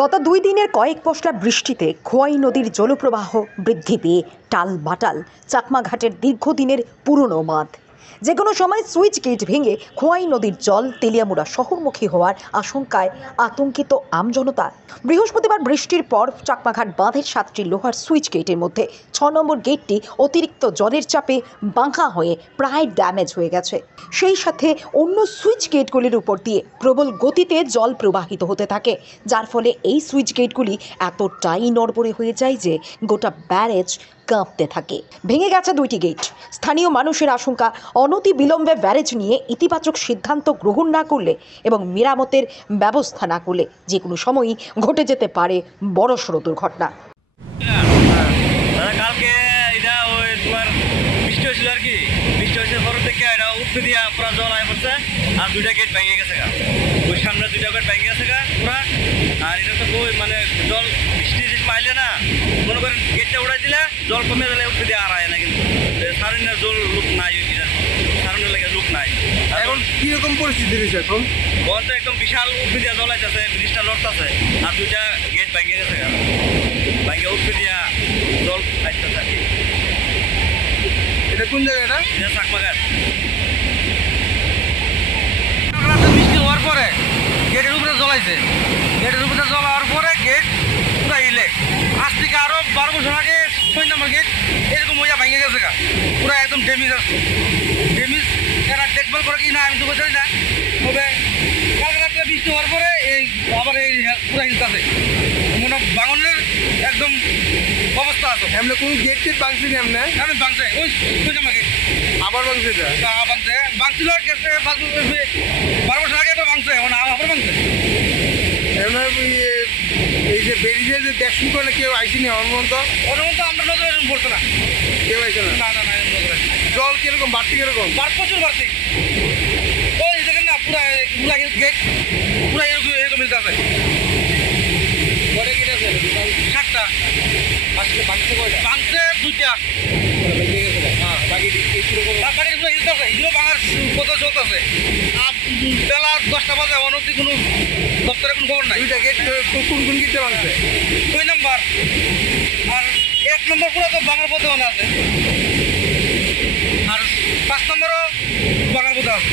গত 2 দিনের কয়েক পশলা বৃষ্টিতে খোয়াই নদীর জলপ্রবাহ বৃদ্ধি পেয়ে টালমাটাল চাকমাঘাটের দীর্ঘদিনের পুরনো বাঁধ। যে কোনো সময় সুইচ গেট ভেঙে খোয়াই নদীর জল তেলিয়ামুড়া শহরমুখী হওয়ার আশঙ্কায় আতঙ্কিত আমজনতা। বৃহস্পতিবার বৃষ্টির পর চাকমাঘাট বাঁধের 7টি লোহার সুইচ গেটের মধ্যে 6 নম্বর গেটটি অতিরিক্ত জলের চাপে বাঁকা হয়ে প্রায় ড্যামেজ হয়ে গেছে। সেই সাথে অন্য সুইচ গেটগুলির উপর দিয়ে প্রবল গতিতে জল প্রবাহিত হতে থাকে, যার ফলে এই সুইচ গেটগুলি এতটাই নড়বড়ে হয়ে যায় যে গোটা ব্যারেজ কাঁপতে থাকে। ভেঙে গেছে 2টি গেট। স্থানীয় মানুষের আশঙ্কা, অনতি বিলম্বে ব্যারেজ নিয়ে ইতিবাচক সিদ্ধান্ত গ্রহণ না করলে এবং মেরামতের ব্যবস্থা না করলে যে কোনো সময়ই ঘটে যেতে পারে বড়সড় দুর্ঘটনা। কালকে এটা ওই তোমার বৃষ্টি হয়েছিল আর কি, বৃষ্টি হয়েছে পর থেকে এটা উঠতে দিয়া পুরা জল আয় পড়ছে আর 2টা গেট ভেঙে গেছে গা, ওই সামনে 2টা গেট ভেঙে গেছে গা পুরা। আর এটা তো মানে জল বৃষ্টি মাইলে না, মনে করেন গেটটা উড়াই দিলে জল কমে দিলে উঠতে দিয়ে আর আয় না, কিন্তু সারেনের জল লোক নাই, সারেনের লেগে লোক নাই। এখন কিরকম পরিস্থিতি রয়েছে এখন? বলতে একদম বিশাল উঠতে দিয়া জল আইতেছে, ব্রিজটা লড়তেছে আর 2টা গেট ভেঙে গেছে গা, ভেঙে উঠতে দিয়া জল আসতেছে আর কি। এটা কোন জায়গাটা? এটা চাকমাঘাট। বৃষ্টি হওয়ার পরে গেটের উপরে জ্বলাইছে, গেটের উপরে জল হওয়ার পরে গেট পুরো ইলে আজ থেকে আরো 12 বছর আগে 6 নম্বর গেট এরকম হইয়া ভেঙে গেছে গা, পুরো একদম ড্যামেজ আছে। ড্যামেজ এরা দেখভাল করে কি না আমি তো বোঝাই না, তবে কালকে রাত্রে বৃষ্টি হওয়ার পরে এই আবার এই পুরো হিলতাছে, মনে বাঙনের একদম অবস্থা আছে। এমনি কোন গেট টেট ভাঙছি না? এমনি আমি ভাঙছে ওই 6 নম্বর গেট আবার ভাঙছে এটা? ভাঙছে, ভাঙছিল গেছে 12 বছর আগে তো ভাঙছে, আবার ভাঙছে। এমনি এই যে বেরিয়ে যে দেখুন করে কেউ আইসিনি আমার তো ওরকম তো আমরা নজরে পড়তো না, কেউ আইসে না? না না না নজরে। জল কিরকম বাড়তি কিরকম? প্রচুর বাড়তি, ওই দেখেন না পুরা পুরা গেট পুরা এরকম মিলতে আছে। পরে গেট আছে 7টা ভাঙছে 2টা, হ্যাঁ বাকি কিরকম? তারপরে এগুলো হিলতে আছে, এগুলো ভাঙার কথা চলতেছে। আর বেলা 10টা বাজে অনতি কোনো দপ্তরে কোনো খবর নাই। 2টা গেট কোন কোন গেটে ভাঙছে? 2 নম্বর আর 1 নম্বর পুরো তো ভাঙার পথে মনে আছে, আর 5 নম্বরও ভাঙার পথে আছে।